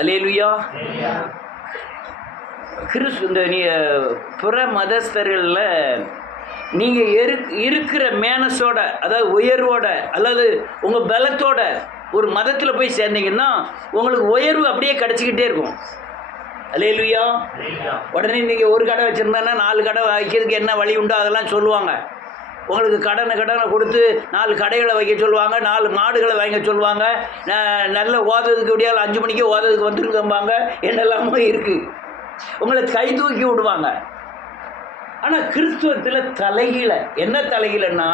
அல்லேலூயா. இந்த புற மதஸ்தர்களில் நீங்கள் இருக்கிற மேனஸோட, அதாவது உயர்வோட அல்லது உங்கள் பலத்தோட ஒரு மதத்தில் போய் சேர்ந்தீங்கன்னா உங்களுக்கு உயர்வு அப்படியே கிடச்சிக்கிட்டே இருக்கும். அல்லேலூயா. உடனே நீங்கள் ஒரு கடை வச்சுருந்தேன்னா 4 கடை வைக்கிறதுக்கு என்ன வழி உண்டோ அதெல்லாம் சொல்லுவாங்க. உங்களுக்கு கடனை கொடுத்து 4 கடைகளை வைக்க சொல்லுவாங்க, 4 மாடுகளை வாங்க சொல்லுவாங்க, நல்ல ஓதுறதுக்கு விடியால் 5 மணிக்கே ஓதுறதுக்கு வந்துருங்கம்பாங்க, என்னெல்லாமோ இருக்குது. உங்களை கை தூக்கி விடுவாங்க. ஆனால் கிறிஸ்துவத்தில் தலைகீழ. என்ன தலைகீழன்னா,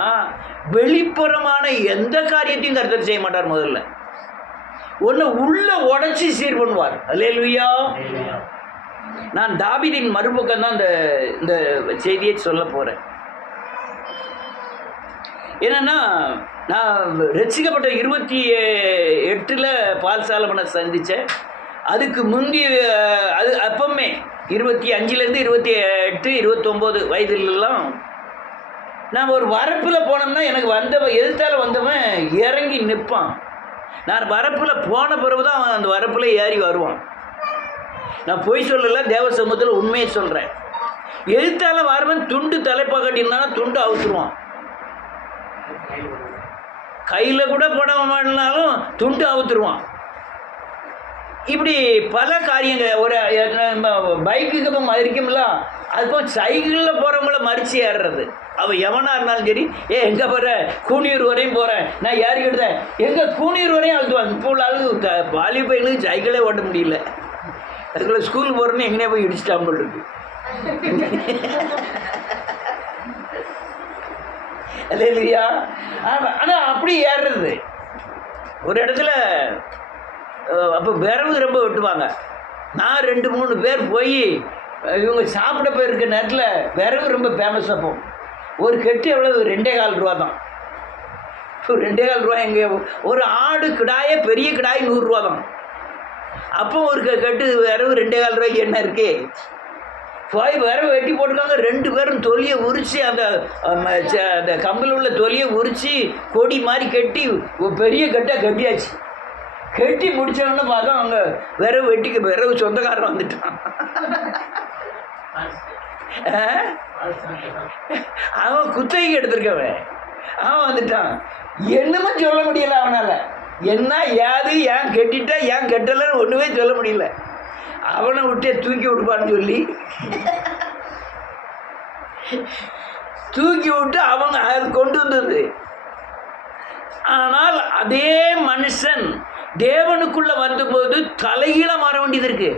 வெளிப்புறமான எந்த காரியத்தையும் கர்த்தர் செய்ய மாட்டார். முதல்ல ஒன்று உள்ள உடச்சி சீர் பண்ணுவார். அல்லேலூயா. நான் தாவீதின் மறுபக்கம் தான் இந்த செய்தியை சொல்ல போகிறேன். என்னன்னா, நான் ரட்சிக்கப்பட்ட 28 பால் சாலமனை சந்தித்தேன். அதுக்கு முந்தைய அது அப்பமே 25லேருந்து 28, 29 வயதுலலாம் நான் ஒரு வரப்பில் போனோம்னா எனக்கு எதிர்த்தால வந்தவன் இறங்கி நிற்பான். நான் வரப்பில் போன பிறகு தான் அவன் அந்த வரப்பில் ஏறி வருவான். நான் பொய் சொல்லலை, தேவ சமூகத்தில் உண்மையை சொல்கிறேன். எதிர்த்தால வரவன் துண்டு தலைப்பாக்கட்டிருந்தானா துண்டு அவுத்துருவான். கையில் கூட போட மாட்டினாலும் துண்டு அவுத்துருவான். இப்படி பல காரியங்கள். ஒரு பைக்குக்கு மறிக்கும்ல, அதுக்கும் சைக்கிளில் போகிறவங்கள மறித்து ஏறுறது. அவன் எவனாக இருந்தாலும் சரி, எங்கே போகிற, கூனியூர் வரையும் போகிறேன், நான் ஏறிக்கிட்டேன், எங்கே கூனியூர் வரையும் அழுத்துவாங்க. இப்போ உள்ள ஆளுக்கு வாலிபைகளுக்கு சைக்கிளே ஓட்ட முடியல. அதுக்குள்ள ஸ்கூலுக்கு போகிறேன்னு எங்கேனே போய் இடிச்சிட்டான் போல் இருக்கு. இல்லையா? ஆனால் அப்படி ஏறுறது. ஒரு இடத்துல அப்போ விரவு ரொம்ப வெட்டுவாங்க. நான் 2-3 பேர் போய் இவங்க சாப்பிட போயிருக்க நேரத்தில் விரவு ரொம்ப ஃபேமஸாக போகும். ஒரு கெட்டு எவ்வளவு? 2.25 ரூபா தான். 2.25 ரூபா. எங்கே ஒரு ஆடு கிடாயே, பெரிய கிடாய் 100 ரூபா தான். அப்போ ஒரு கெட்டு விரவு 2.25 ரூபாய்க்கு என்ன இருக்கு? போய் விரவு வெட்டி போட்டுருக்காங்க. 2 பேரும் தொலியை உரித்து அந்த கம்பில் உள்ள தொலியை உரித்து கொடி மாதிரி கட்டி பெரிய கட்டாக கட்டியாச்சு. கட்டி முடிச்சவொன்னு பார்த்தா அவங்க விரவு சொந்தக்காரன் வந்துட்டான். அவன் குத்தகைக்கு எடுத்திருக்கவன் அவன் வந்துட்டான். என்னமோ சொல்ல முடியல அவனால். என்ன ஏது ஏன் கெட்டிட்டா ஏன் கெட்டலன்னு ஒன்றுமே சொல்ல முடியல. அவனை விட்டே தூக்கி விடுப்பான்னு சொல்லி தூக்கி விட்டு அவங்க அது கொண்டு வந்தது. ஆனால் அதே மனுஷன் தேவனுக்குள்ள வந்தபோது தலைகீழ மாற வேண்டியது இருக்கு.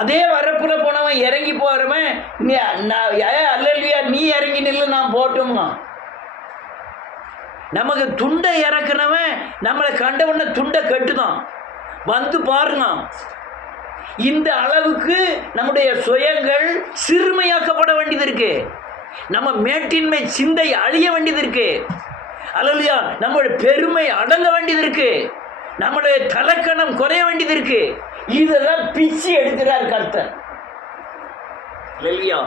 அதே வரப்புல போனவன் இறங்கி போறவன் அல்லேலூயா நீ இறங்கி நில்லு நான் போட்டோம்னா, நமக்கு துண்டை இறக்குனவன் நம்மளை கண்டவன துண்டை கட்டுதான். வந்து பாருங்க, இந்த அளவுக்கு நம்முடைய சுயங்கள் சிறுமையாக்கப்பட வேண்டியது இருக்கு. நம்ம மேட்டின்மை சிந்தை அழிய வேண்டியது இருக்கு. அல்லேலூயா. நம்மளுடைய பெருமை அடங்க வேண்டியது இருக்கு. நம்மளுடைய தலக்கணம் குறைய வேண்டியது இருக்கு. இதெல்லாம் பிச்சு எடுக்கிறார் கர்த்தர். அல்லேலூயா.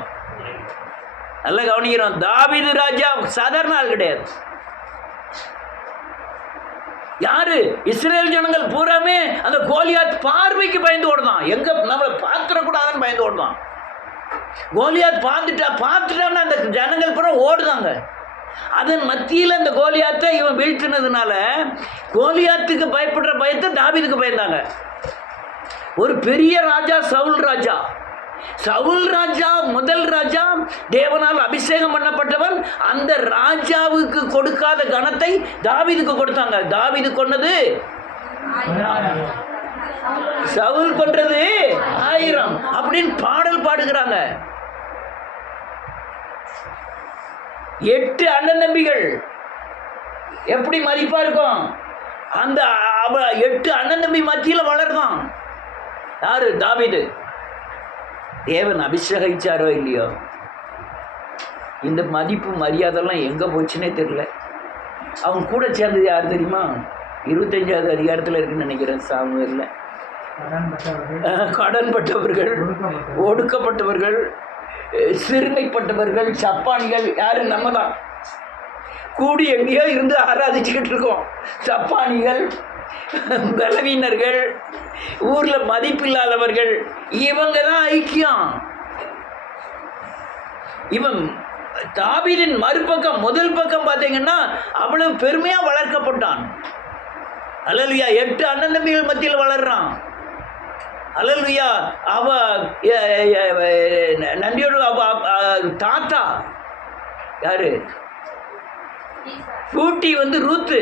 நல்லா கவனிக்கிறோம். தாவீது ராஜா சாதாரண ஆள் கிடையாது. யாரு? இஸ்ரேல் ஜனங்கள் பூராமே அந்த கோலியாத் பார்வைக்கு பயந்து ஓடுதான். எங்க நம்மளை பார்த்துடக்கூடாதுன்னு பயந்து ஓடுதான். கோலியாத் பார்த்துட்டான்னு அந்த ஜனங்கள் பூரா ஓடுதாங்க. அதன் மத்தியில் அந்த கோலியாத்தை இவன் வீழ்த்தினதுனால கோலியாத்துக்கு பயப்படுற பயத்தை தாவீதுக்கு பயந்தாங்க. ஒரு பெரிய ராஜா சவுல் ராஜா முதல் ராஜா, தேவனால் அபிஷேகம் பண்ணப்பட்டவன். அந்த ராஜாவுக்கு கொடுக்காத கனத்தை தாவீதுக்கு கொடுத்தாங்க. தாவீது கொன்னது சவுல் கொன்றது 1000 அப்படின்னு பாடல் பாடுகிறாங்க. 8 அண்ணன் தம்பிகள் எப்படி மதிப்பா இருக்கும்? அந்த 8 அண்ணன் தம்பி மத்தியில் வளர்தான் யாரு? தாவீது. தேவன் அபிஷேகிச்சாரோ இல்லையோ, இந்த மதிப்பு மரியாதைலாம் எங்கே போச்சுன்னே தெரியல. அவங்க கூட சேர்ந்தது யார் தெரியுமா? 25வது அதிகாரத்தில் இருக்குன்னு நினைக்கிறேன். சாமுவேல்ல கடன்பட்டவர்கள், ஒடுக்கப்பட்டவர்கள், சிறுமைப்பட்டவர்கள், சப்பானிகள். யாரு? நம்ம தான். கூடி எங்கேயோ இருந்து ஆராதிச்சுக்கிட்டு இருக்கோம். சப்பானிகள், பலவீனர்கள், ஊரில் மதிப்பில்லாதவர்கள், இவங்க தான் ஐக்கியம். இவன் தாவீதின் மறுபக்கம் முதல் பக்கம் பார்த்தீங்கன்னா அவ்வளவு பெருமையாக வளர்க்கப்பட்டான். அல்லேலூயா. 8 அண்ணன் தம்பிகள் மத்தியில் வளர்றான். அல்லேலூயா. அவ நன்றியோடு தாத்தா யாரு? பூட்டி ரூத்து,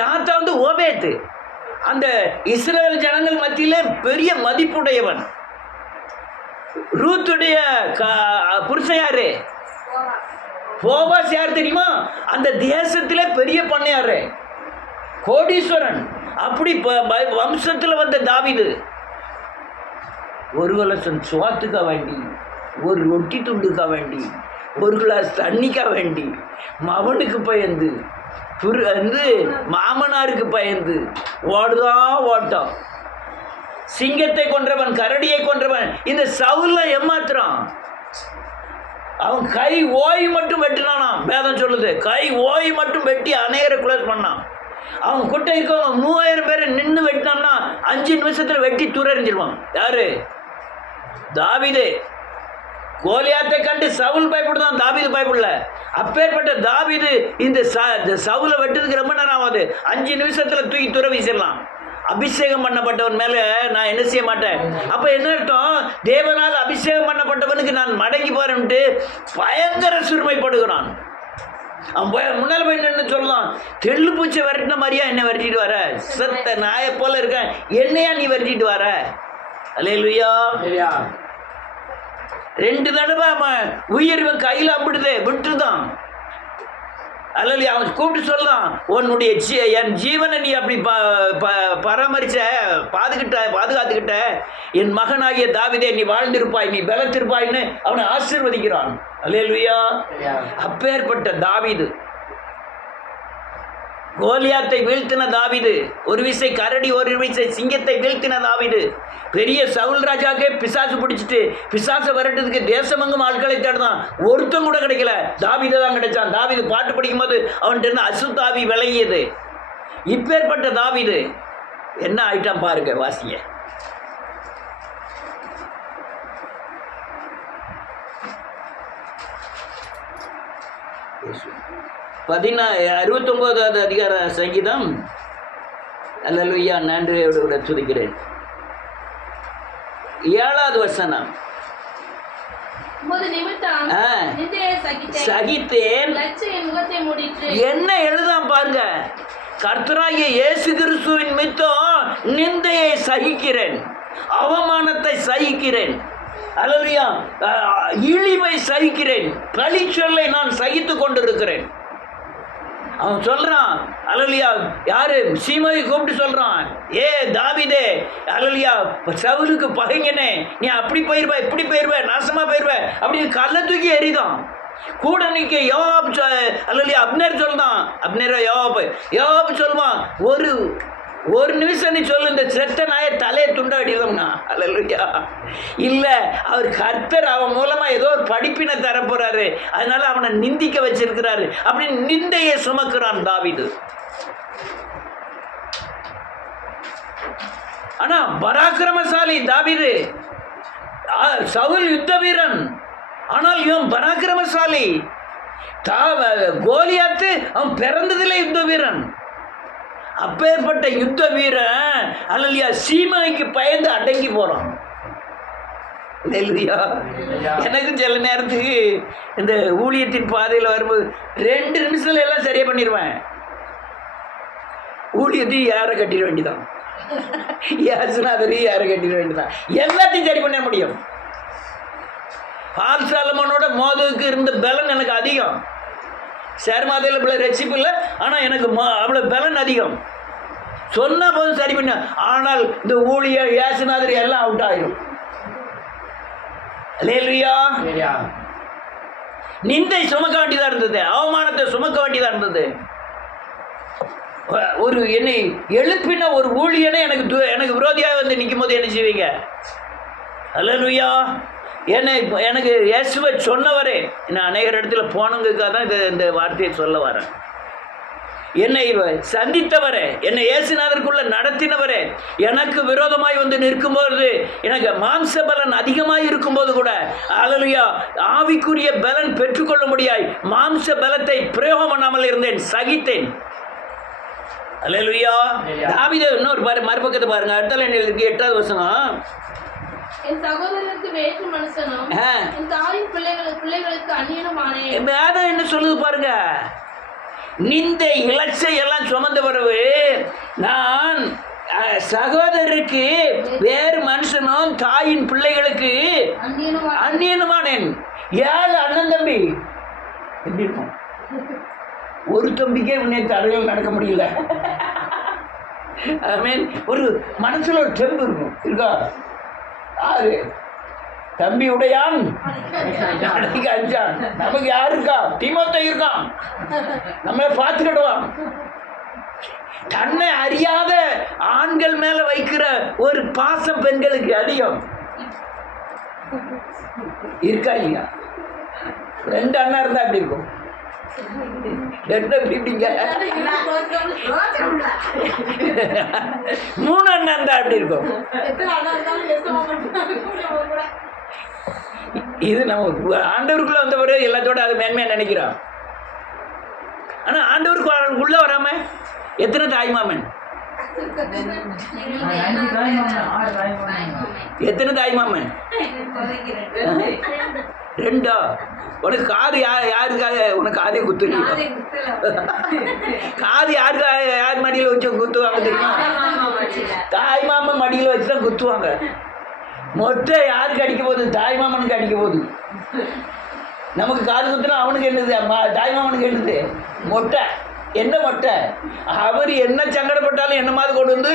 தாத்தா ஓபேத்து. அந்த இஸ்ரவேல் ஜனங்கள் மத்தியில பெரிய மதிப்புடையவன். ரூத்துடைய புருஷன் யாரு? போவாஸ். யார் தெரியுமா? அந்த தேசத்திலே பெரிய பண்ணையாரு, கோடீஸ்வரன். அப்படி வம்சத்தில் வந்த தாவீது ஒரு கலசம் சோத்துக்க வேண்டி, ஒரு ரொட்டி துண்டுக்க வேண்டி, ஒரு கிளாஸ் தண்ணிக்க வேண்டி, மவனுக்கு பயந்து மாமனாருக்கு பயந்து ஓடுதான் ஓட்டம். சிங்கத்தை கொன்றவன், கரடியை கொன்றவன் இந்த சவுல ஏமாத்துறான். அவன் கை ஓய் மட்டும் வெட்டினானாம். வேதம் சொல்லுது, கை ஓய் மட்டும் வெட்டி அநேகரை குலஸ் பண்ணான். அவன் கிட்ட இருக்கவங்க 3000 பேரை நின்று வெட்டினான்னா 5 நிமிஷத்தில் வெட்டி தூரறிஞ்சிருவான். யாரு? தாவீது. கோலியாத்தை கண்டு சவுல் பயப்படுதான், தாவீது பயப்படல. அப்பேற்பட்ட தாவீது இந்த சவுலை வெட்டுறதுக்கு ரொம்ப நேரம் ஆகாது, 5 நிமிஷத்தில் தூக்கி தூர வீசிடலாம். அபிஷேகம் பண்ணப்பட்டவன் மேலே நான் என்ன செய்ய மாட்டேன். அப்போ என்ன அர்த்தம்? தேவனால் அபிஷேகம் பண்ணப்பட்டவனுக்கு நான் மடங்கி போறேன்ட்டு பயங்கர சிறுமைப்படுகிறான். அவன் முன்னால் போய் என்ன சொல்லலாம், தெள்ளு பூச்சி விரட்டின மாதிரியா என்ன விரட்டிட்டு வர? செத்த நாயை போல இருக்க என்னையா நீ விரட்டிட்டு வர? அல்லேலூயா. 2 தடவை அவன் உயிர் கையில் அம்பிடுதே விட்டுதான். அல்ல அவன் கூப்பிட்டு சொல்லலாம், உன்னுடைய என் ஜீவனை நீ அப்படி பராமரிச்ச, பாதுகாத்துக்கிட்ட, என் மகனாகிய தாவீதே நீ வாழ்ந்திருப்பாய், நீ பலத்திருப்பாய்ன்னு அவனை ஆசீர்வதிக்கிறான். அல்லேலூயா. அப்பேற்பட்ட தாவீது, கோலியாத்தை வீழ்த்தின தாவீது, ஒரு விசை கரடி, ஒரு விசை சிங்கத்தை வீழ்த்தின தாவீது. பெரிய சவுல் ராஜாக்கே பிசாசு பிடிச்சிட்டு பிசாசை விரட்டுறதுக்கு தேசமெங்கும் ஆட்களை தேடுதான், ஒருத்தம் கூட கிடைக்கல. தாவீது தான் கிடைச்சான். தாவீது பாட்டு படிக்கும் போது அவன்கிட்ட இருந்து அசுத்தாவி விலகியது. இப்பேற்பட்ட தாவீது என்ன ஆயிட்டான் பாருங்க, வாசிங்க. இயேசு 69வது அதிகார சங்கீதம். அல்லேலூயா. நன்றியோடு கூட துதிக்கிறேன். 7வது வசனம். சகித்தேன். என்ன எழுதாம் பாருங்க, கர்த்தராகிய இயேசு கிறிஸ்துவின் மித்தம் நிந்தையை சகிக்கிறேன், அவமானத்தை சகிக்கிறேன், அல்லேலூயா, இழிவை சகிக்கிறேன், பழி சொல்லை நான் சகித்து கொண்டிருக்கிறேன். அவன் சொல்றான், அல்லேலூயா, யாரு? சீமையை கூப்பிட்டு சொல்றான், ஏ தாவீதே, அல்லேலூயா, சவுலுக்கு பகைங்கனே, நீ அப்படி போயிருவ, இப்படி போயிருவ, நாசமா போயிருவ அப்படின்னு கல்லை தூக்கி எறிதான். கூட நிற்க யோவாப், அல்லேலூயா, அப்னேர் சொல்றான், அப்னேரோ யோவாப் சொல்லுவான், ஒரு நிமிஷம் நீ சொல்லு, இந்த செத்த நாயை தலையை துண்ட அடிதோம்னா. அல்லேலூயா. இல்லை, அவர் கர்த்தர் அவன் மூலமா ஏதோ ஒரு படிப்பினை தரப்போறாரு, அதனால அவனை நிந்திக்க வச்சிருக்கிறாரு அப்படின்னு நிந்தையை சுமக்கிறான் தாவீது. ஆனா பராக்கிரமசாலி தாவீது. சவுல் யுத்த வீரன், ஆனால் இவன் பராக்கிரமசாலி. கோலியாத்து அவன் பிறந்ததிலே யுத்த வீரன். அப்பேற்பட்ட யுத்த வீரன் அல்லேலூயா சீமைக்கு பயந்து அடங்கி போறான். அல்லேலூயா. எனக்கு சில நேரத்துக்கு இந்த ஊழியத்தின் பாதையில் வரும்போது 2 நிமிஷத்துல எல்லாம் சரியா பண்ணிடுவேன். ஊழியத்தையும் யாரை கட்டிட வேண்டியதான், யாசுநாதரையும் யாரை கட்டிட வேண்டியதான், எல்லாத்தையும் சரி பண்ண முடியும். பால் சாலமோனோட மோதுக்கு இருந்த பலன் எனக்கு அதிகம். சேர் மாதையில் இவ்வளோ ரசிப்பு இல்லை, ஆனால் எனக்கு அவ்வளோ பலன் அதிகம். சொன்ன போதும் சரி பண்ண. ஆனால் இந்த ஊழிய யாசுநாதர் எல்லாம் அவுட் ஆயிடும். அல்லேலூயா. நிந்தை சுமக்க வேண்டியதாக இருந்தது, அவமானத்தை சுமக்க வேண்டியதாக இருந்தது. ஒரு என்னை எழுப்பின ஒரு ஊழியனை எனக்கு விரோதியாக வந்து நிற்கும் போது என்ன செய்வீங்க? அல்லேலூயா. எனக்கு இயேசுவை சொன்னவரே, நான் அநேகர் இடத்துல போனவங்களுக்காக தான் இந்த வார்த்தையை சொல்ல வரேன். என்னை சந்தித்தவரே, என்னை இயேசுநாதருக்குள்ள நடத்தினவரே, எனக்கு விரோதமாய் வந்து நிற்கும்போது, எனக்கு மாம்ச பலன் அதிகமாய் இருக்கும்போது கூட அல்லேலூயா ஆவிக்குரிய பலன் பெற்றுக்கொள்ள முடியாய் மாம்ச பலத்தை பிரயோகம் பண்ணாமல் இருந்தேன், சகித்தேன். அல்லேலூயா. தாவீது இன்னொரு மறுபக்கத்தை பாருங்க, அடுத்த இருக்கு 8வது வசனம். என் சகோதரனுக்கு வேற்று மனுஷனும் என் தாயின் பிள்ளைகளுக்கு அந்நியனுமானேன். வேதம் என்ன சொல்லுது பாருங்க, நிந்தை இலச்சை எல்லாம் சுமந்த பிறகு நான் சகோதரருக்கு வேறு மனுஷனும் தாயின் பிள்ளைகளுக்கு அந்நியனுமானேன். 7 அண்ணன் தம்பி எப்படி இருக்கும்? ஒரு தம்பிக்கே உன்னை தடையில் நடக்க முடியல. ஐ மீன் ஒரு மனசுல ஒரு தெம்பு இருக்கும், இருக்கா? யாரு தம்பி உடையான் அன்னைக்கு அஞ்சான். நமக்கு யாரு இருக்கா? தீமோத்தேயு இருக்கான், நம்மளை பார்த்துக்கிடுவான். தன்னை அறியாத ஆண்கள் மேல வைக்கிற ஒரு பாசம் பெண்களுக்கு அதிகம் இருக்கா இல்லையா? 2 அண்ணா இருந்தா எப்படி இருக்கும்? 2 எப்படிங்க? 3 அண்ணா இருந்தா எப்படி இருக்கும்? இது நம்ம ஆண்டவருக்குள்ள வந்த பிறகு எல்லாத்தோட அது மேன்மையா நினைக்கிறோம். ஆனா ஆண்டவருக்கு உள்ள வராம எத்தனை தாய்மாமன்? எத்தனை தாய்மாமன்? 2. உனக்கு காது யாருக்காக உனக்கு காதே குத்துறீங்க? காது யார் மடியில் வச்சு குத்துவாங்க தெரியுமா? தாய்மாமன் மடியில் வச்சு தான் குத்துவாங்க. மொட்டை யாருக்கு அடிக்க போகுது? தாய்மாமனுக்கு அடிக்க போகுது. நமக்கு காது குத்துனா அவனுக்கு என்னது? தாய்மாமனுக்கு என்னது? மொட்டை. என்ன மொட்டை? அவர் என்ன சங்கடப்பட்டாலும் என்ன மாதிரி கொண்டு வந்து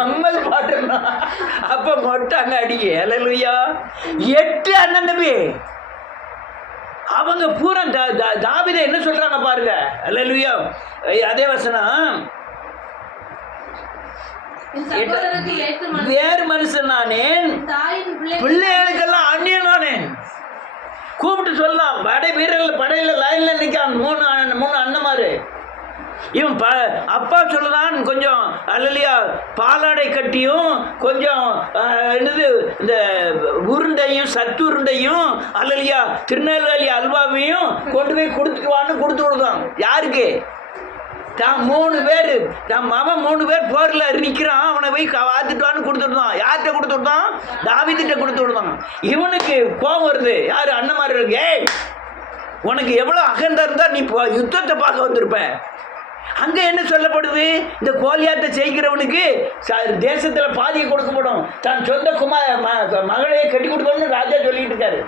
கம்மல் பாட்டுனா அப்ப மொட்டை அங்க அடிக்க. அல்லேலூயா. 8 அண்ணன் தம்பி அவங்க பூரா தாவீதை என்ன சொல்றாங்க பாருங்க. அல்லேலூயா. அதே வசனம், வேறு மனுஷன் நானேன், பிள்ளைகளுக்கெல்லாம் அந்நியன் நானேன். கூப்பிட்டு சொல்லலாம், படையில லைன்ல நிற்கான் 3 அண்ணமாரு. இவன் அப்பா சொல்லலாம் கொஞ்சம் அல்லையா பாலாடை கட்டியும் கொஞ்சம் என்னது இந்த உருண்டையும் சத்துருண்டையும் அல்லையா திருநெல்வேலி அல்வாவையும் கொண்டு போய் கொடுத்து விடுதான். யாருக்கு? தான் 3 பேர், தன் மகன் 3 பேர் போரில் நிற்கிறான், அவனை போய் பார்த்துட்டான்னு கொடுத்துடுதான். யார்கிட்ட கொடுத்துடுதான்? தாவீதுகிட்ட கொடுத்து விடுதான். இவனுக்கு கோபம் வருது. யார்? அண்ணமாருக்கு. உனக்கு எவ்வளோ அகந்தம் இருந்தால் நீ யுத்தத்தை பார்க்க வந்திருப்ப. அங்கே என்ன சொல்லப்படுது? இந்த கோலியாத்தை செய்கிறவனுக்கு தேசத்தில் பாதியை கொடுக்கப்படும், தன் சொந்த மகளையே கட்டி கொடுக்கணும்னு ராஜா சொல்லிட்டு இருக்காரு.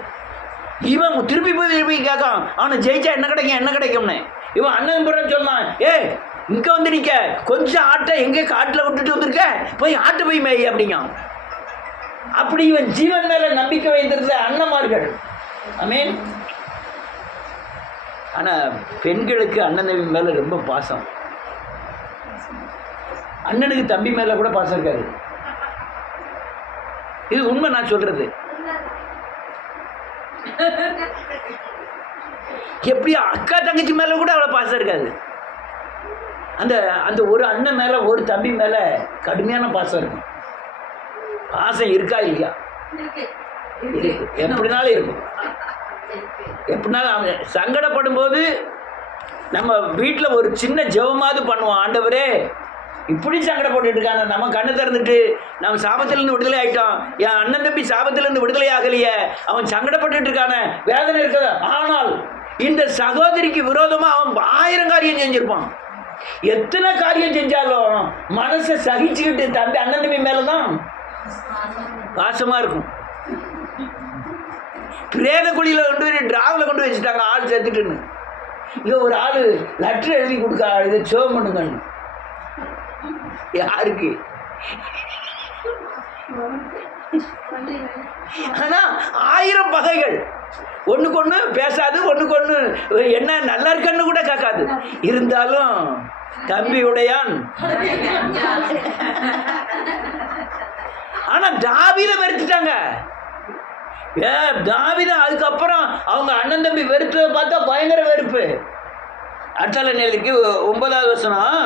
இவன் திருப்பி கேட்கான், அவனை ஜெயிச்சா என்ன கிடைக்கும் என்ன கிடைக்கும்னு. இவன் அண்ணன் புறம் சொன்னான், இங்கே வந்து நிற்க, கொஞ்சம் ஆட்டை எங்கே காட்டில் விட்டுட்டு வந்திருக்க, போய் ஆட்டை போய் மேய் அப்படிங்க. அப்படி இவன் ஜீவன் மேலே நம்பிக்கை வைத்திருந்த அண்ணன்மார்கள். ஆமென். ஆனால் பெண்களுக்கு அண்ணன் தம்பி மேலே ரொம்ப பாசம். அண்ணனுக்கு தம்பி மேலே கூட பாசம் இருக்காது. இது உண்மை, நான் சொல்றது. எப்படி அக்கா தங்கச்சி மேல கூட அவ்வளோ பாசம் இருக்காது. அந்த அந்த ஒரு அண்ணன் மேல ஒரு தம்பி மேல கடுமையான பாசம் இருக்கும். பாசம் இருக்கா இல்லையா? எப்படினாலும் இருக்கும். எப்படினாலும் அவன் சங்கடப்படும் போது நம்ம வீட்டில் ஒரு சின்ன ஜெபமாவது பண்ணுவோம். ஆண்டவரே இப்படி சங்கடப்பட்டு இருக்காங்க, நம்ம கண்ணு திறந்துட்டு நம்ம சாபத்திலேருந்து விடுதலை ஆகிட்டோம், என் அண்ணன் தம்பி சாபத்திலேருந்து விடுதலை ஆகலையே, அவன் சங்கடப்பட்டு இருக்கான, வேதனை இருக்குது. ஆனால் இந்த சகோதரிக்கு விரோதமாக அவன் 1000 காரியம் செஞ்சிருப்பான். எத்தனை காரியம் செஞ்சாலும் மனசை சகிச்சுக்கிட்டு தம்பி அண்ணன் தம்பி மேலே தான் பாசமாக இருக்கும். பிரேத குழியில் கொண்டு போய் டிராவில் கொண்டு வச்சுட்டாங்க ஆள் சேர்த்துட்டுன்னு. இங்கே ஒரு ஆள் லெட்டர் எழுதி கொடுக்க, இதை சோம் பண்ணுங்கன்னு. யாருக்கு? ஆனா 1000 பகைகள், ஒண்ணுக்கு ஒண்ணு பேசாது, ஒண்ணுக்கு ஒண்ணு என்ன நல்லா இருக்கன்னு கூட கேட்காது. இருந்தாலும் தம்பி உடையான். ஆனா தாவீதை வெறுத்துட்டாங்க. தாவீதை அதுக்கப்புறம் அவங்க அண்ணன் தம்பி வெறுத்ததை பார்த்தா பயங்கர வெறுப்பு. அடுத்தால நேரத்துக்கு 9வது வசனம்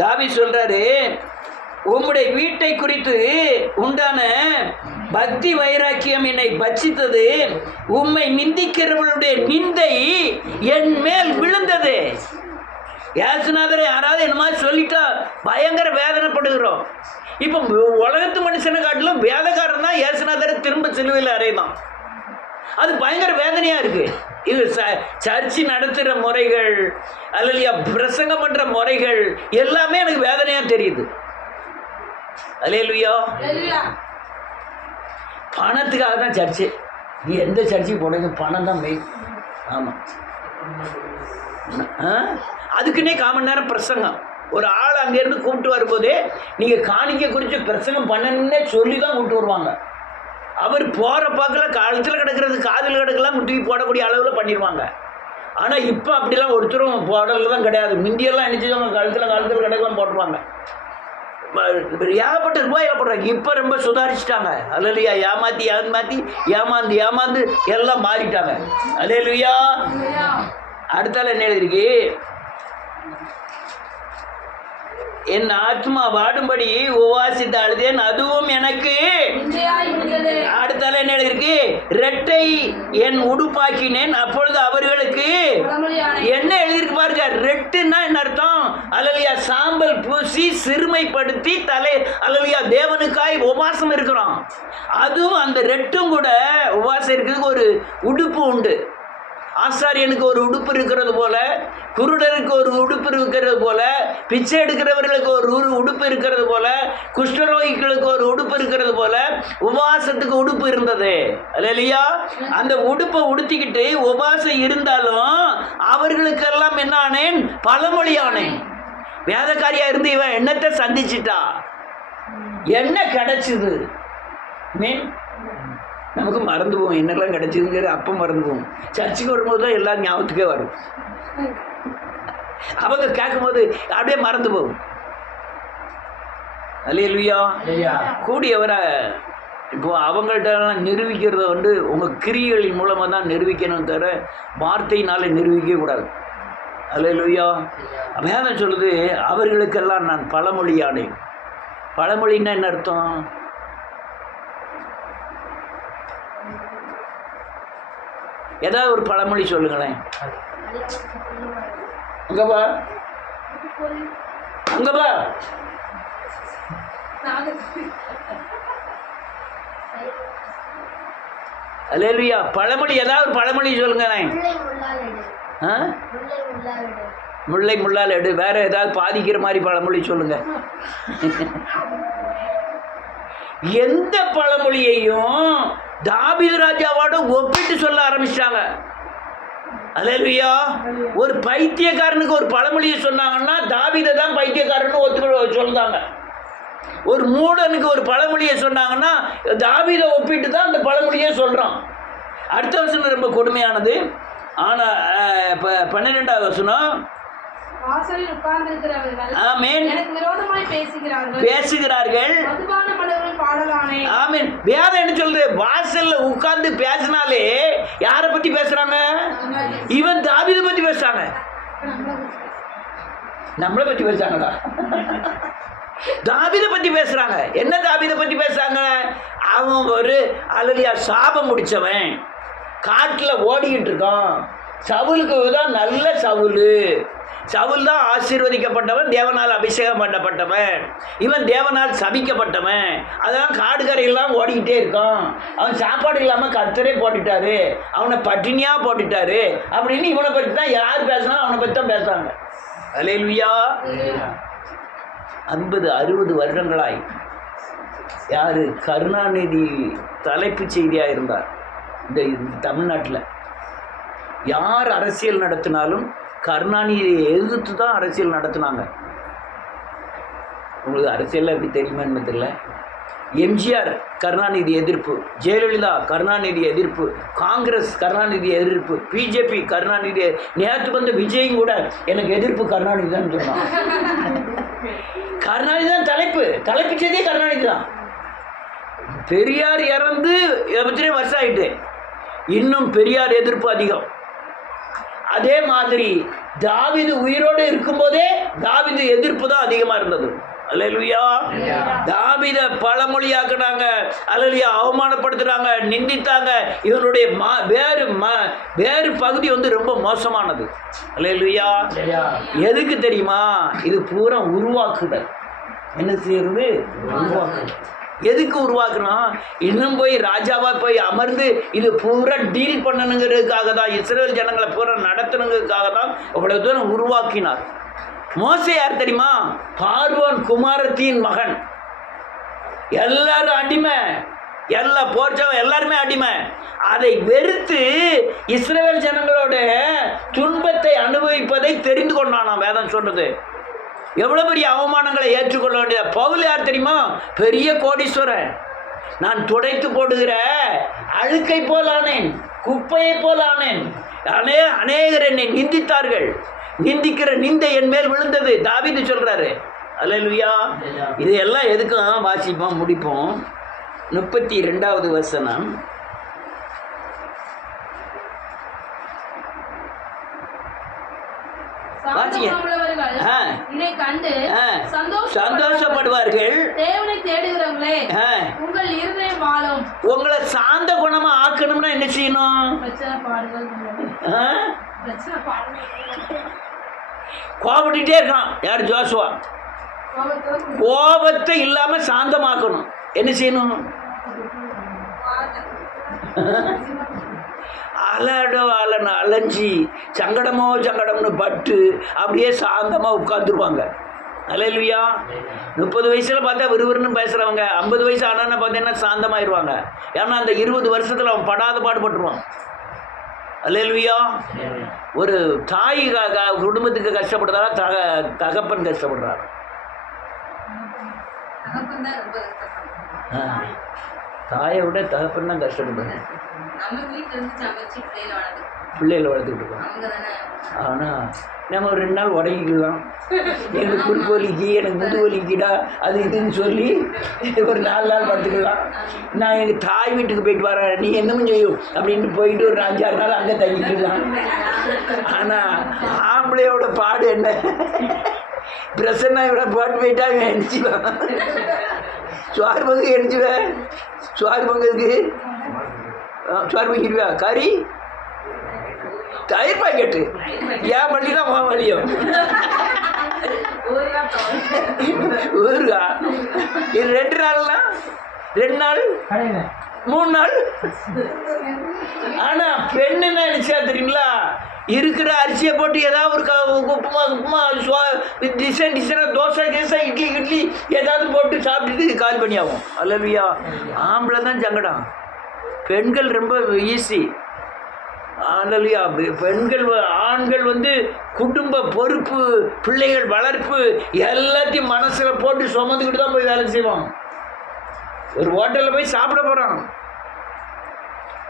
தாவீது சொல்றாரு, உம்முடைய வீட்டை குறித்து உண்டான பக்தி வைராக்கியம் என்னை பட்சித்தது, உம்மை நிந்திக்கிறவர்களுடைய நிந்தை என் மேல் விழுந்தது. ஏசுநாதரை யாராவது என்ன மாதிரி சொல்லிட்டா பயங்கர வேதனைப்படுகிறோம். இப்போ உலகத்து மனுஷனை காட்டிலும் வேதக்காரன் தான் ஏசுநாதரை திரும்ப சிலுவையில் அறைதான். அது பயங்கர வேதனையா இருக்கு. இது சர்ச்சு நடத்துகிற முறைகள் அல்லையா, பிரசங்கம் பண்ற முறைகள் எல்லாமே எனக்கு வேதனையா தெரியுது. அல்லேலூயா. பணத்துக்காக தான் சர்ச்சு. நீ எந்த சர்ச்சுக்கு போனது, பணம் தான் மெயின். ஆமாம், அதுக்குன்னே 1/4 மணி நேரம் பிரசங்கம். ஒரு ஆள் அங்கேருந்து கூப்பிட்டு வரும்போதே நீங்கள் காணிக்கை குறித்து பிரசங்கம் பண்ணணுன்னே சொல்லி தான் கூப்பிட்டு வருவாங்க. அவர் போகிற பாக்கில் கழுத்தில் கிடக்கிறது காதில் கிடக்கலாம் முட்டி போடக்கூடிய அளவில் பண்ணிடுவாங்க. ஆனால் இப்போ அப்படிலாம் ஒருத்தரும் போடல தான் கிடையாது. முந்தியெல்லாம் நினச்சிவாங்க கழுத்தில் கிடக்கலாம் போட்டுருவாங்க. ஏகப்பட்ட ரூபாயில் போடுறாங்க. இப்போ ரொம்ப சுதாரிச்சுட்டாங்க. அல்லையா, ஏமாந்து எல்லாம் மாறிட்டாங்க. அல்லேலூயா. அடுத்தால என்ன எழுதிருக்கு, என் ஆத்மா வாடும்படி உபவாசித்து அழுதேன், அதுவும் எனக்கு. அடுத்தால என்ன எழுதிருக்கு, ரெட்டை என் உடுப்பாக்கினேன், அப்பொழுது அவர்களுக்கு. என்ன எழுதிருக்கு பாருங்க. ரெட்டுன்னா என்ன அர்த்தம்? அல்லையா, சாம்பல் பூசி சிறுமைப்படுத்தி தலை அல்லையா தேவனுக்காய் உபவாசம் இருக்கிறோம். அதுவும் அந்த ரெட்டும் கூட உபவாசம் இருக்கிறதுக்கு ஒரு உடுப்பு உண்டு. ஆசாரியனுக்கு ஒரு உடுப்பு இருக்கிறது போல, குருடருக்கு ஒரு உடுப்பு இருக்கிறது போல, பிச்சை எடுக்கிறவர்களுக்கு ஒரு உடுப்பு இருக்கிறது போல, குஷ்டரோகிகளுக்கு ஒரு உடுப்பு இருக்கிறது போல உபவாசத்துக்கு உடுப்பு இருந்தது. அல்லேலூயா. அந்த உடுப்பை உடுத்திக்கிட்டு உபவாசம் இருந்தாலும் அவர்களுக்கெல்லாம் என்ன ஆனேன், பழமொழி ஆனேன். வேதக்காரியா இருந்து இவன் என்னத்தை சந்திச்சிட்டா, என்ன கிடைச்சிது மீன் நமக்கு மறந்து போவோம். என்னெல்லாம் கிடைச்சதுங்கிறது அப்போ மறந்து போவோம். சர்ச்சுக்கு வரும்போது தான் எல்லாம் ஞாபகத்துக்கே வரும். அவங்க கேட்கும்போது அப்படியே மறந்து போகும். அல்லேலூயா. கூடியவரை இப்போ அவங்கள்ட்ட நிரூபிக்கிறத உங்கள் கிரியைகளின் மூலமாக தான் நிரூபிக்கணும், தவிர வார்த்தையினால நிரூபிக்க கூடாது. அல்லேலூயா. வேதம் சொல்லுது, அவர்களுக்கெல்லாம் நான் பழமொழியானேன். பழமொழின்னா என்ன அர்த்தம்? ஏதாவது ஒரு பழமொழி சொல்லுங்களேன். அங்கப்பா அல்லேலூயா. பழமொழி, ஏதாவது ஒரு பழமொழி சொல்லுங்களேன். முல்லை முள்ளால் எடு. வேற ஏதாவது பாதிக்கிற மாதிரி பழமொழி சொல்லுங்க. எந்த பழமொழியையும் தாவீது ராஜாவோட ஒப்பிட்டு சொல்ல ஆரம்பிச்சிட்டாங்க. அல்லேலூயா. ஒரு பைத்தியக்காரனுக்கு ஒரு பழமொழியை சொன்னாங்கன்னா தாவீதை தான் பைத்தியக்காரன்னு ஒத்துக்க சொல்றாங்க. ஒரு மூடனுக்கு ஒரு பழமொழியை சொன்னாங்கன்னா தாவீதை ஒப்பிட்டு தான் அந்த பழமொழியை சொல்றான். அடுத்த வசனம் ரொம்ப கொடுமையானது. ஆனால் 12வது வசனம், பேசுகிறார்கள். ஆமென். வேதம் என்ன சொல்லுது? வாசல்ல உட்கார்ந்து பேசினாலே யாரை பத்தி பேசுறாங்க? இவன் தாவீதை பத்தி பேசுறாங்க. நம்மளை பத்தி பேசுறாங்கடா. தாவீதை பத்தி பேசுறாங்க. என்ன தாவீதை பத்தி பேசுறாங்க? அவன் ஒரு அல்லேலூயா சாபம் முடிச்சவன், காட்டுல ஓடிக்கிட்டு இருக்கான். சவுலுக்கு தான் நல்ல சவுல் தான் ஆசீர்வதிக்கப்பட்டவன், தேவனால் அபிஷேகம் பண்ணப்பட்டவன். இவன் தேவனால் சபிக்கப்பட்டவன். அதெல்லாம் காடு கரையெல்லாம் ஓடிக்கிட்டே இருக்கான். அவன் சாப்பாடு இல்லாமல் கர்த்தரே போட்டுட்டாரு, அவனை பட்டினியாக போட்டுட்டாரு அப்படின்னு இவனை பற்றி தான் யார் பேசினாலும் அவனை பற்றி தான் பேசுறாங்க. அல்லேலூயா. 50-60 வருடங்களாய் யார்? கருணாநிதி தலைப்பு செய்தியாக இருந்தார். இந்த தமிழ்நாட்டில் யார் அரசியல் நடத்தினாலும் கருணாநிதியை எதிர்த்து தான் அரசியல் நடத்தினாங்க. உங்களுக்கு அரசியலில் எப்படி தெரியுமான்னு தெரியல. எம்ஜிஆர் கருணாநிதி எதிர்ப்பு, ஜெயலலிதா கருணாநிதி எதிர்ப்பு, காங்கிரஸ் கருணாநிதி எதிர்ப்பு, பிஜேபி கருணாநிதி. நேற்று வந்து விஜயும் கூட எனக்கு எதிர்ப்பு கருணாநிதி தான் சொன்னான். கருணாநிதி தான் தலைப்பு செய்தியே கருணாநிதி தான். பெரியார் இறந்து எத்தனை வருஷம் ஆயிட்டு, இன்னும் பெரியார் எதிர்ப்பு அதிகம். அதே மாதிரி தாவீது உயிரோடு இருக்கும்போதே தாவீது எதிர்ப்பு தான் அதிகமா இருந்தது. அல்லேலூயா. தாவீத பழமொழியாக்குனாங்க, அல்லேலூயா, அவமானப்படுத்துறாங்க, நிந்தித்தாங்க. இவனுடைய வேறு பகுதி வந்து ரொம்ப மோசமானது. அல்லேலூயா. எதுக்கு தெரியுமா? இது பூரா உருவாக்குதல். என்ன செய்யறது? உருவாக்குதல். எதுக்கு உருவாக்கணும்? இன்னும் போய் ராஜாவா போய் அமர்ந்து இது பூரா டீல் பண்ணணுங்கிறதுக்காக தான், இஸ்ரவேல் ஜனங்களை பூரா நடத்தணுங்கிறதுக்காக தான் அவ்வளவு தூரம் உருவாக்கினார். மோசே யார் தெரியுமா? பார்வோன் குமாரத்தின் மகன். எல்லாரும் அடிமை, எல்லா போர்ச்சவன் எல்லாருமே அடிமை. அதை வெறுத்து இஸ்ரவேல் ஜனங்களோட துன்பத்தை அனுபவிப்பதை தெரிந்து கொண்டானாம். வேதம் சொன்னது. எவ்வளவு பெரிய அவமானங்களை ஏற்றுக்கொள்ள வேண்டியது. பவுல் யார் தெரியுமா? பெரிய கோடீஸ்வரன். நான் துடைத்து போடுகிற அழுக்கை போல் ஆனேன், குப்பையை போல் ஆனேன். அநேகர் என்னை நிந்தித்தார்கள், நிந்திக்கிற நிந்தை என் மேல் விழுந்தது. தாவீது சொல்றாரு. அல்லேலூயா. இது எல்லாம் எதுக்கும் வாசிப்போம், முடிப்போம். 32வது வசனம். சந்தோஷப்படுவார்கள். உங்களை சாந்த குணமா ஆக்கணும்னா என்ன செய்யணும்? கோபப்பட்டுட்டே இருக்கான். யார்? ஜோசுவா. கோபத்தை இல்லாம சாந்தமாக்கணும். என்ன செய்யணும்? அலைஞ்சி சங்கடம்னு பட்டு அப்படியே சாந்தமா உட்காந்துருவாங்க. அல்லேலூயா. 30 வயசுல பார்த்தா விறுவிறுன்னு பேசுறவங்க 50 வயசு ஆனா பார்த்தீங்கன்னா சாந்தமாயிருவாங்க. ஏன்னா அந்த 20 வருஷத்துல அவன் படாத பாடுபட்டுருவான். அல்லேலூயா. ஒரு தாய் குடும்பத்துக்கு கஷ்டப்படுறதா தகப்பன் கஷ்டப்படுறாரு. தாயை விட தகப்பன் தான் கஷ்டப்படுறாங்க. பிள்ளைகளை வளர்த்துக்கிட்டு இருக்கோம். ஆனால் நம்ம ஒரு 2 நாள் உடங்கிக்கலாம். எனக்கு குறுக்கு வலிக்கு, எனக்கு முது வலிக்குடா, அது இதுன்னு சொல்லி ஒரு 4 நாள் படுத்துக்கலாம். நான் எங்கள் தாய் வீட்டுக்கு போயிட்டு வரேன், நீ என்னமும் செய்யும் அப்படின்ட்டு போயிட்டு ஒரு 5-6 நாள் அங்கே தங்கிக்கலாம். ஆனால் ஆம்பளையோட பாடு என்ன? பிரசன்னா இவட போட்டு போயிட்டா இவன் எரிச்சுவான். சோறு பங்கு எரிச்சுவேன். சோறு பங்குக்கு சோறு பங்கிடுவா. கறி தயிர் பாக்கெட்டு ஏன் வழிதான் போக வழியும். ஊருகா இது 2 நாள்னா 2 நாள் 3 நாள். ஆனா பெண்ணு என்ன நினைச்சா தெரியுங்களா? இருக்கிற அரிசியை போட்டு ஏதாவது ஒரு உப்புமா டிசைனாக தோசை இட்லி ஏதாவது போட்டு சாப்பிட்டுட்டு கால் பண்ணி ஆகும். அல்லேலூயா. ஆம்பளை தான் சங்கடம், பெண்கள் ரொம்ப ஈஸி. அல்லேலூயா. பெண்கள் ஆண்கள் வந்து குடும்ப பொறுப்பு, பிள்ளைகள் வளர்ப்பு எல்லாத்தையும் மனசில் போட்டு சுமந்துக்கிட்டு தான் போய் வேலை செய்வான். ஒரு ஹோட்டலில் போய் சாப்பிட போகிறான்,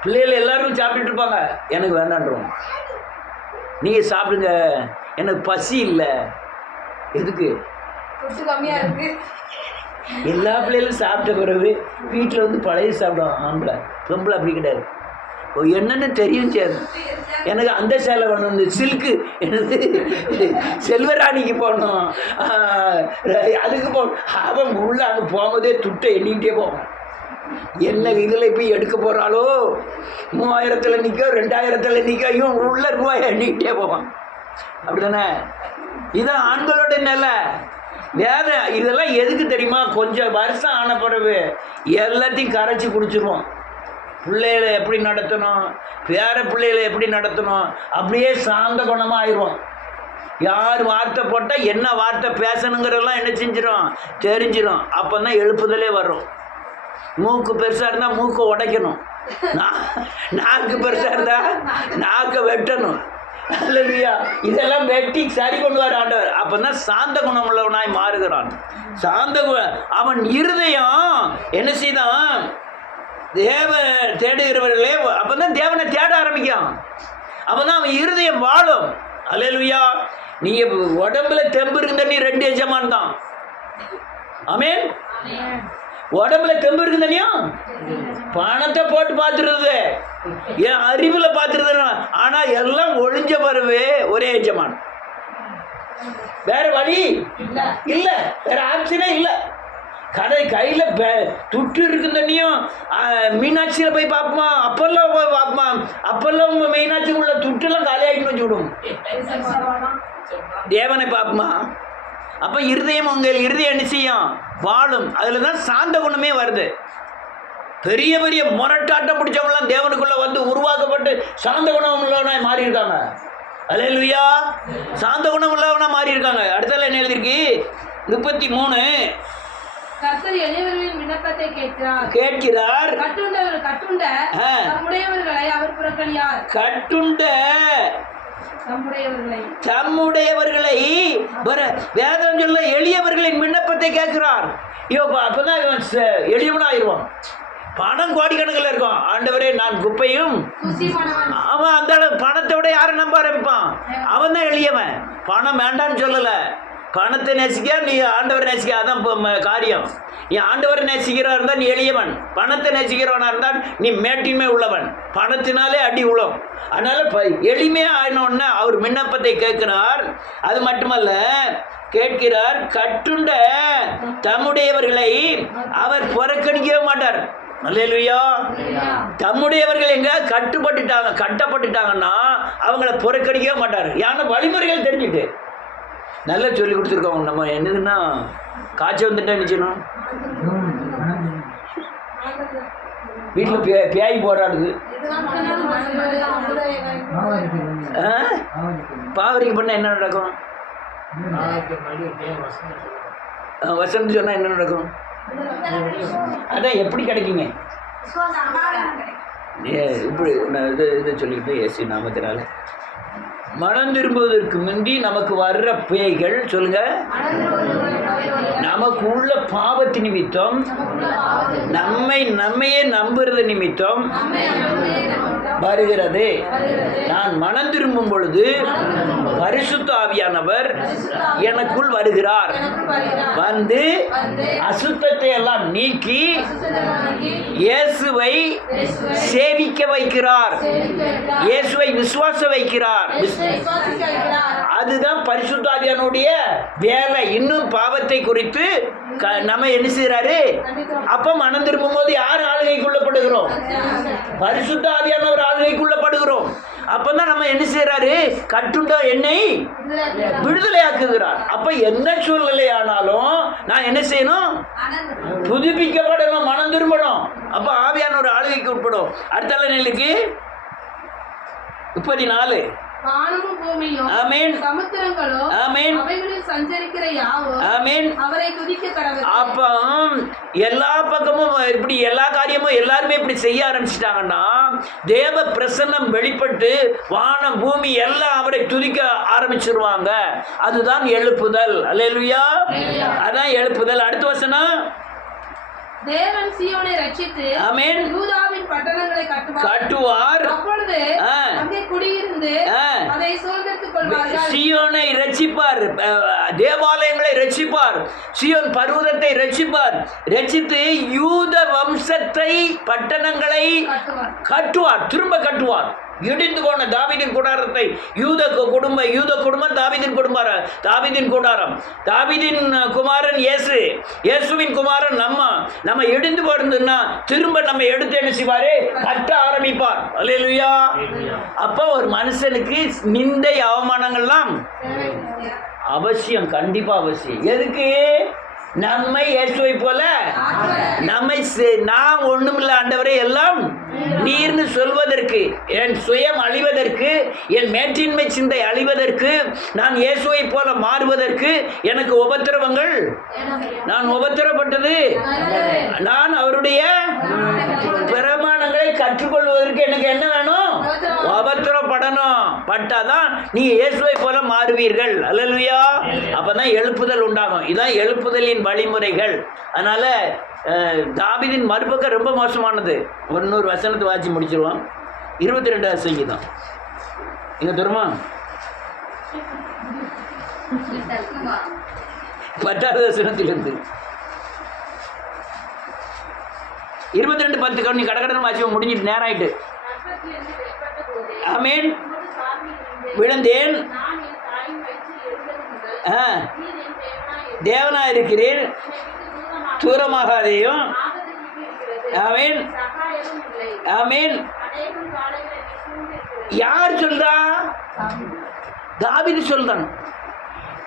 பிள்ளைகள் எல்லாரும் சாப்பிட்டுட்டு இருப்பாங்க. எனக்கு வேண்டான்றோம், நீங்கள் சாப்பிடுங்க, எனக்கு பசி இல்லை. எதுக்கு? கம்மியாக இருக்கு. எல்லா பிள்ளைகளும் சாப்பிட்ட பிறகு வீட்டில் வந்து பழைய சாப்பிடுவோம். ஆம்பளை பொம்பளை அப்படி கிடையாது. என்னென்னு தெரியும் சார். எனக்கு அந்த சேலை வேணும், இந்த சில்க்கு என்னது செல்வராணிக்கு போகணும், அதுக்கு போகணும். அவன் உள்ள அங்கே போகும்போதே துட்டை எண்ணிக்கிட்டே போவான். என்ன இதில் போய் எடுக்க போகிறாளோ, 3000ல் நிற்க 2000ல் நிற்க, இவன் உள்ள ரூபாய் எண்ணிக்கிட்டே போவான். அப்படி தானே? இதான் ஆண்களோட நிலை. வேற இதெல்லாம் எதுக்கு தெரியுமா? கொஞ்சம் வருஷம் ஆன பிறகு எல்லாத்தையும் கரைச்சி குடிச்சிருவோம். பிள்ளைகளை எப்படி நடத்தணும், வேற பிள்ளைகளை எப்படி நடத்தணும், அப்படியே சாந்த குணமாக ஆயிடுவோம். யார் வார்த்தை போட்டால் என்ன வார்த்தை பேசணுங்கிறதெல்லாம் என்ன செஞ்சிடும், தெரிஞ்சிடும். அப்போ தான் எழுப்புதலே வரும். மூக்கு பெருசாக இருந்தால் மூக்கை உடைக்கணும், நாக்கு பெருசாக இருந்தால் நாக்கை வெட்டணும். அல்லேலூயா. இதெல்லாம் வெட்டி சரி கொண்டு வர ஆண்டவர். அப்போ தான் சாந்த குணம் உள்ளவனாய் மாறுகிறான். சாந்த அவன் இருதயம் என்ன செய்தான்? தேவ தேடுகிறவர்களே, அப்போ தான் தேவனை தேட ஆரம்பிக்கும். அப்போ தான் அவன் இருதயம் வாழும். அல்லேலூயா. நீங்கள் உடம்புல தெம்பு இருக்குந்த நீ 2 எஜமான் தான். ஆமென். உடம்புல தெம்பு இருக்கு தனியும் பணத்தை போட்டு பார்த்துருது, என் அறிவில் பார்த்துருது. ஆனால் எல்லாம் ஒழிஞ்ச பிறகு ஒரே எஜமான், வேற வழி இல்லை, வேற ஆப்ஷனே இல்லை. கடை கையில் துட்டு இருக்கு தண்ணியும் மீனாட்சியில் போய் பார்ப்போமா, அப்பெல்லாம் போய் பார்ப்போமா, அப்பெல்லாம் மீனாட்சி உள்ள துட்டுலாம் காலியாகிட்டு வச்சு விடும். தேவனை பார்ப்போமா, அப்போ இருதயம் உங்கள் இருதயம் என்ன செய்யும், வாழும். அதில் தான் சாந்த குணமே வருது. பெரிய பெரிய முரட்டாட்டம் பிடிச்சவங்களாம் தேவனுக்குள்ளே வந்து உருவாக்கப்பட்டு சாந்த குணம் உள்ளவனாக மாறி இருக்காங்க. அல்லேலூயா, சாந்த குணம் உள்ளவனா மாறி இருக்காங்க. அடுத்தல என்ன எழுதிருக்கு, 33. கர்த்தர் எளியவர்களின் விண்ணப்பத்தை கேட்கிறார். கட்டுண்ட தம்முடையவர்களை அவர் புறக்கணியார். கட்டுண்ட தம்முடையவர்களை வேதம் சொல்ல எளியவர்களின் விண்ணப்பத்தை கேட்கிறார். அப்பதான் இவன் எளியவனாயிருவான். பணம் கோடிக்கணக்கில் இருக்கும். ஆண்டவரே நான் குப்பையும். அவன் அந்த பணத்தை விட யாரை நம்ப ஆரம்பிப்பான், அவன் தான் எளியவன். பணம் வேண்டான்னு சொல்லலை, பணத்தை நேசிக்க நீ ஆண்டவரை நேசிக்க, அதான் காரியம். நீ ஆண்டவரை நேசிக்கிறவா இருந்தால் நீ எளியவன், பணத்தை நேசிக்கிறவனா இருந்தால் நீ மேட்டின்மை உள்ளவன். பணத்தினாலே அடி உளம். அதனால எளிமையாக ஆயினோன்னு அவர் விண்ணப்பத்தை கேட்கிறார். அது மட்டுமல்ல, கேட்கிறார், கட்டுண்ட தம்முடையவர்களை அவர் புறக்கணிக்கவே மாட்டார். அல்லேலூயா. தம்முடையவர்கள் எங்க கட்டப்பட்டுட்டாங்கன்னா அவங்கள புறக்கணிக்கவே மாட்டார். ஏன்னா வழிமுறைகள் தெரிஞ்சுட்டு நல்லா சொல்லி கொடுத்துருக்கோம். நம்ம என்னதுன்னா காய்ச்சல் வந்துட்டா நிச்சயம் வீட்டில் பேய் போராடுது. பாவரிக்கு பண்ணால் என்ன நடக்கும், வசந்த் சொன்னால் என்ன நடக்கும், அதான் எப்படி கிடைக்குங்க. இப்படி இதை சொல்லிக்கிட்டு ஏசி நாமத்தினால மனம் திரும்புவதற்கு முந்தி நமக்கு வர்ற பேய்கள் சொல்லுங்க, நமக்கு உள்ள பாவத்து நிமித்தம், நம்மையே நம்புறது நிமித்தம் வருகிறது. நான் மனம் திரும்பும் பொழுது பரிசுத்த ஆவியானவர் எனக்குள் வருகிறார், வந்து அசுத்தத்தை எல்லாம் நீக்கி இயேசுவை சேவிக்க வைக்கிறார், இயேசுவை விசுவாச வைக்கிறார். அதுதான் பரிசுத்த ஆவியானுடைய வேலை. இன்னும் பாவத்தை குறித்து நம்ம என்ன செய்யறாரு, அப்ப மனம் திரும்பும் போது யார் ஆளுகைக்குள்ளப்படுகிறோம், பரிசுத்த ஆவியானவர் ஆளுகைக்குள்ளப்படுகிறோம். அப்பதான் நம்ம என்ன செய்யறாரு, கட்டுண்ட என்னை விடுதலையாக்குகிறார். அப்ப என்ன சூழ்நிலை ஆனாலும் நான் என்ன செய்யணும், புதுப்பிக்கப்படணும், மனம் திரும்பணும். அப்ப ஆவியானவர் ஆளுகைக்கு உட்படும். அடுத்த நிலைக்கு 34. வானமும் பூமியும் ஆமென் சமுத்திரங்களோ ஆமென் அவைகளில் சஞ்சரிக்கிற யாவோ ஆமென் அவரை துதிக்க கடவுள். அப்போ எல்லா பக்கமும் இப்படி எல்லா காரியமும் எல்லாருமே இப்படி செய்ய ஆரம்பிச்சிட்டாங்கன்னா தேவ பிரசன்னம் வெளிப்பட்டு வானம் பூமி எல்லாம் அவரை துதிக்க ஆரம்பிச்சிருவாங்க. அதுதான் எழுப்புதல். அல்லேலூயா. அதான் எழுப்புதல். அடுத்த வசனம், தேவன் சீயோனை ரட்சித்து ஆமென் யூதாவின் பட்டணங்களை கட்டுவார். அப்பொழுது அங்கே குடியிருந்து அதை சுதந்தரித்துக் கொள்வார்கள். சீயோனை ரட்சிப்பார், தேவாலயங்களை ரட்சிப்பார், சீயோன் பர்வதத்தை ரட்சிப்பார், ரட்சித்து யூத வம்சத்தை பட்டணங்களை கட்டுவார், திரும்ப கட்டுவார். இடிந்து போன தாவீதின் கூடாரத்தை யூத குடும்பம் தாவீதின் கூடாரம், தாவீதின் குமாரன் இயேசு, இயேசுவின் குமாரன் நம்ம இடிந்து போயிருந்தோம்னா திரும்ப நம்ம எடுத்து என்ன செய்வாரு, கட்ட ஆரம்பிப்பார். அல்லேலூயா. அப்போ ஒரு மனுஷனுக்கு நிந்தை அவமானங்கள்லாம் அவசியம், கண்டிப்பா அவசியம். எதுக்கு? நம்மை இயேசுவை போல நம்மை நான் ஒண்ணுமில்ல ஆண்டவரே எல்லாம் நீர்னு சொல்வதற்கு, என் சுயம் அழிவதற்கு, என் மேற்றின்மை சிந்தை அழிவதற்கு, நான் இயேசுவை போல மாறுவதற்கு எனக்கு உபத்திரவங்கள், நான் உபத்திரப்பட்டது, நான் அவருடைய பிரமாணங்களை கற்றுக்கொள்வதற்கு எனக்கு என்ன வேணும், உபத்திரப்படணும். பட்டாதான் நீ இயேசுவை போல மாறுவீர்கள். அல்லேலூயா. அப்பதான் எழுப்புதல் உண்டாகும். இதான் எழுப்புதலின் வழிமுறைகள். அதனால தாவீதின் மறுபக்கம் ரொம்ப மோசமானது. 100 வசனத்தை வாசி முடிச்சிருவோம். 22 சங்கீதம் இங்க தருமா, 10வது வசனத்திலிருந்து 22:10 கவனி கடகடன்னு வாசி முடிஞ்சிட்டு நேரம் ஆயிட்டு. கர்ப்பத்திலிருந்து வெளிப்பட்ட போதே ஆமீன். உமது சார்பில் விழுந்தேன். நான் என் தாயின் வயிற்றில் எழுந்தது முதல் நீர் என் தேவனா இருக்கிறேன், என்னை விட்டு தூரமாகாதையும். ஆபத்துக்கு இருக்கிறது. ஆமீன். சகாயமும் இல்லை. ஆமீன். அநேகம் காலைகள் என்னை சூழ்ந்திருக்கிறது. யார் சொல்றா? தாவீது சொல்றான்.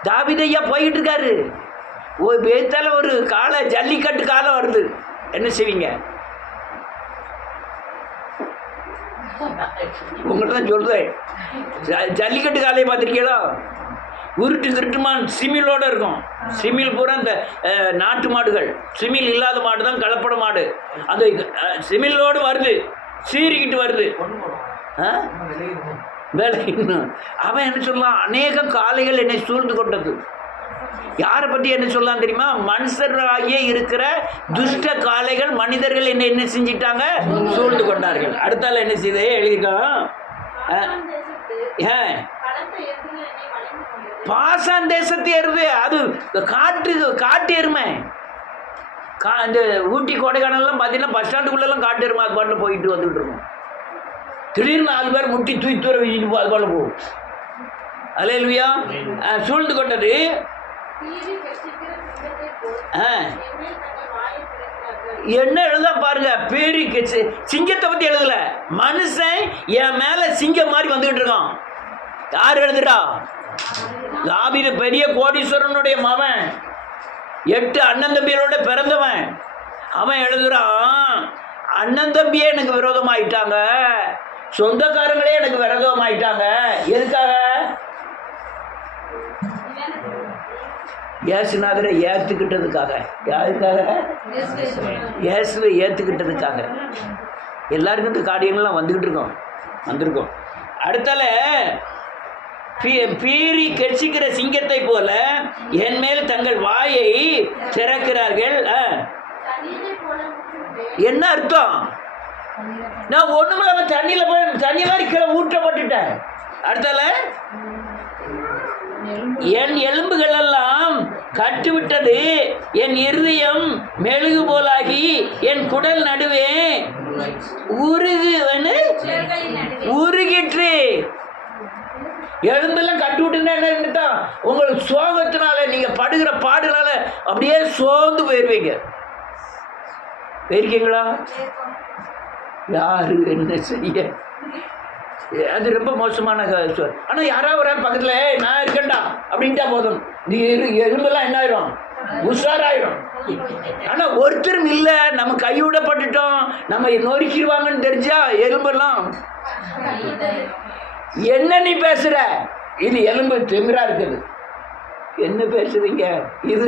தாவீது ஐயா போய்கிட்டு இருக்காரு. ஒரு பேத்தால ஒரு காலை ஜல்லிக்கட்டு காலம் வருது. என்ன செய்வீங்க? உங்கள்கிட்ட தான் சொல்றேன். ஜல்லிக்கட்டு காலையை பார்த்துருக்கீங்களா? உருட்டு கிருட்டுமான் சிமிலோட இருக்கும். சிமில் பூரா இந்த நாட்டு மாடுகள். சிமில் இல்லாத மாடு தான் கலப்பட மாடு. அந்த சிமிலோடு வருது, சீறிக்கிட்டு வருது. வேலை இன்னும் அவன் என்ன சொல்லலாம்? அநேக காளைகள் என்னை சூழ்ந்து கொண்டது. யாரை பற்றி என்ன சொல்லலாம் தெரியுமா? மனுஷராகியே இருக்கிற துஷ்ட காளைகள் மனிதர்கள் என்ன செஞ்சிட்டாங்க? சூழ்ந்து கொண்டார்கள். அடுத்தால என்ன செய்தே எழுதியிருக்கான். ஏன் பாசான் தேசத்து எருது? அது காட்டு எருமை. இந்த ஊட்டி கொடைக்கானல்லாம் பார்த்தீங்கன்னா பஸ் ஸ்டாண்டுக்குள்ளெல்லாம் காட்டு எருமை அது பாட்டில் போயிட்டு வந்துகிட்டு இருக்கும். திடீர்னு 4 பேர் முட்டி தூக்கி தூர வச்சுட்டு அது பாட்டில் போகும். அல்லேலூயா. சூழ்ந்து கொண்டது. என்ன எழுத பாருங்க, பேரி சிங்கத்தை பத்தி எழுதல. மனுஷன் என் மேல சிங்கம் மாதிரி வந்துகிட்டு இருக்கான். யார் எழுதுறா? தாவீது பெரிய கோடீஸ்வரனுடைய மகன், 8 அண்ணன் தம்பிகளோட பிறந்தவன். அவன் எழுதுறான், அண்ணன் தம்பியே எனக்கு விரோதமாயிட்டாங்க, சொந்தக்காரங்களே எனக்கு விரோதமாயிட்டாங்க. எதுக்காக? இயேசுநாதரை ஏற்றுக்கிட்டதுக்காக. யாருக்காக? இயேசுவை ஏற்றுக்கிட்டதுக்காக. எல்லாருக்கும் இந்த காரியங்கள்லாம் வந்திருக்கோம். அடுத்தால பீறி கெச்சிக்கிற சிங்கத்தை போல என் மேல் தங்கள் வாயை திறக்கிறார்கள். என்ன அர்த்தம்? நான் ஒண்ணுமில்லாம தண்ணி மாதிரி கீழே ஊற்றப்பட்டுட்டேன். அடுத்தால என் எலும்புகள் எல்லாம் கட்டுவிட்டது, என் இருதயம் மெழுகு போலாகி என் குடல் நடுவே உருகிற்று. எலும்பெல்லாம் கட்டு விட்டுன்னா உங்களுக்கு சோகத்தினால, நீங்க படுகிற பாடுனால அப்படியே சோர்ந்து போயிருக்கீங்களா? யாரு என்ன செய்ய? அது ரொம்ப மோசமான சொல். ஆனால் யாராவது ஒரு பக்கத்தில் நான் இருக்கேன்டா அப்படின்ட்டா போதும், நீ எலும்பெல்லாம் என்ன ஆயிரும்? உஷாராயிரும். ஆனால் ஒருத்தரும் இல்லை, நம்ம கைவிடப்பட்டுட்டோம், நம்ம நொறுக்கிடுவாங்கன்னு தெரிஞ்சா எலும்பெல்லாம் என்ன நீ பேசுற? இது எலும்பு திமிரா இருக்குது. என்ன பேசுறீங்க? இது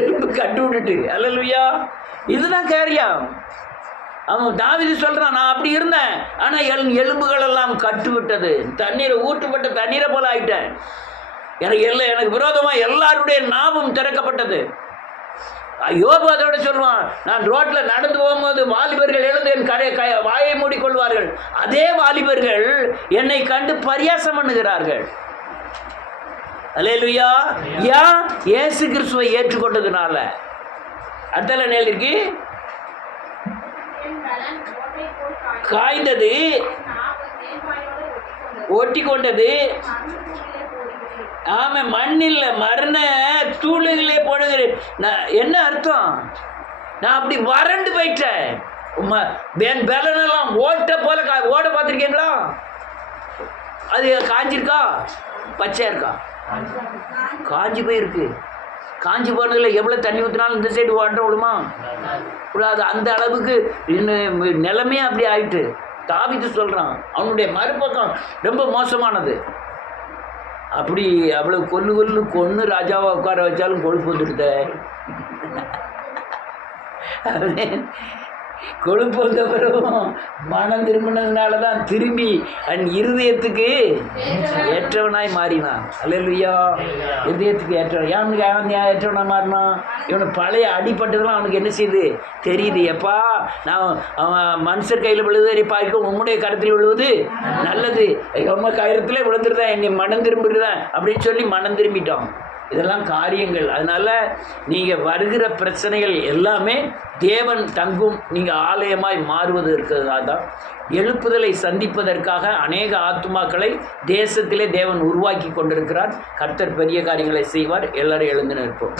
எலும்பு கட்டு விட்டுட்டு. அல்லேலூயா. இதுதான் காரியம். அவன் தாவீது சொல்றான், நான் அப்படி இருந்தேன், ஆனா எலும்புகள் எல்லாம் கட்டு விட்டது, தண்ணீரை ஊற்றப்பட்ட தண்ணீரை போல ஆயிட்டேன். எனக்கு விரோதமா எல்லாருடைய நாவும் திறக்கப்பட்டது. யோபு அதோட சொல்லுவான், நான் ரோட்ல நடந்து போகும்போது வாலிபர்கள் எழுந்து என் வாயை மூடிக்கொள்வார்கள். அதே வாலிபர்கள் என்னை கண்டு பரியாசம் பண்ணுகிறார்கள். அல்லேலூயா. ஏன்? இயேசு கிறிஸ்துவை ஏற்றுக்கொண்டதுனால. அடுத்த நேருக்கு காய்ந்தது, ஒட்டி கொண்டது. ஆமா, மண்ணில் மரண தூளுகளே போடுகிறேன். என்ன அர்த்தம்? நான் அப்படி வறண்டு போயிட்டேன். பெலனெல்லாம் ஓட்ட போல ஓட பார்த்துருக்கீங்களா? அது காஞ்சிருக்கா? பச்சையா இருக்கா? காஞ்சி போயிருக்கு. காஞ்சி போனதில் எவ்வளோ தண்ணி ஊற்றினாலும் இந்த சைடு ஓட்ட விடுமா? விடாது. அந்த அளவுக்கு நிலைமையே அப்படி ஆயிட்டு. தாவீது சொல்கிறான், அவனுடைய மறுபக்கம் ரொம்ப மோசமானது. அப்படி அவ்வளவு கொன்று ராஜாவை உட்கார வச்சாலும் கொழுப்பு வந்துடுத. கொழுப்பு வந்த பிறகும் மனம் திரும்பினதுனால தான் திரும்பி அவன் இருதயத்துக்கு ஏற்றவனாய் மாறினான். அல்லேலூயா. இருதயத்துக்கு ஏற்றவன். அவன் ஏற்றவனாய் மாறினான். இவனுக்கு பழைய அடிப்பட்டதெல்லாம் அவனுக்கு என்ன செய்யுது தெரியுது. எப்பா, நான் அவன் மனுஷர் கையில் விழுவதை பார்க்க உம்முடைய கருத்தில் விழுவது நல்லது, உம்ம கருத்தில் விழுந்துருதான், என்னை மனம் திரும்பிடுதான் அப்படின்னு சொல்லி மனம் திரும்பிட்டான். இதெல்லாம் காரியங்கள். அதனால் நீங்கள் வருகிற பிரச்சனைகள் எல்லாமே தேவன் தங்கும் நீங்கள் ஆலயமாய் மாறுவது இருக்கிறதா தான். எழுப்புதலை சந்திப்பதற்காக அநேக ஆத்துமாக்களை தேசத்திலே தேவன் உருவாக்கி கொண்டிருக்கிறார். கர்த்தர் பெரிய காரியங்களை செய்வார். எல்லாரும் எழுந்து நிற்போம்.